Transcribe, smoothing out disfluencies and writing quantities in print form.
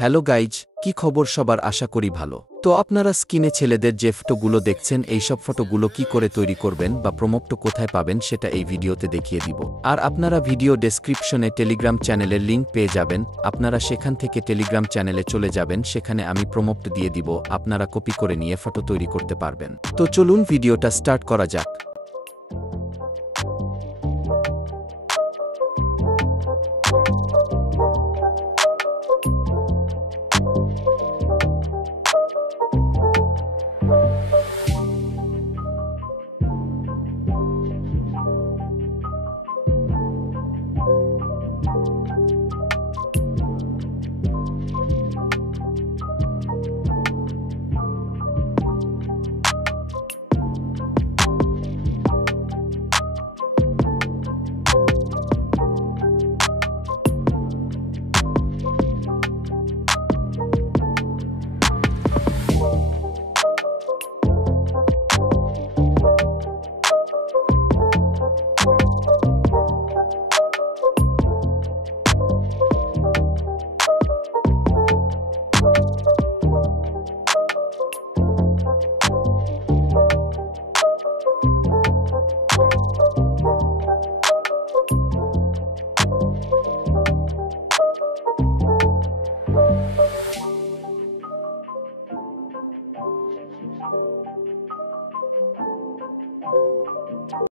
Hello guys, কি খবর সবার? আশা করি ভালো। তো আপনারা স্ক্রিনে ছেলেদের যে ফটোগুলো দেখছেন, এইসব ফটোগুলো কি করে তৈরি করবেন বা প্রমোটটা কোথায় পাবেন সেটা এই ভিডিওতে দেখিয়ে দিব। আর আপনারা ভিডিও ডেসক্রিপশনে টেলিগ্রাম চ্যানেলের লিঙ্ক পেয়ে যাবেন। আপনারা সেখান থেকে টেলিগ্রাম চ্যানেলে চলে যাবেন, সেখানে আমি প্রমোট দিয়ে দিব, আপনারা কপি করে নিয়ে ফটো তৈরি করতে পারবেন। তো চলুন ভিডিওটা স্টার্ট করা যাক।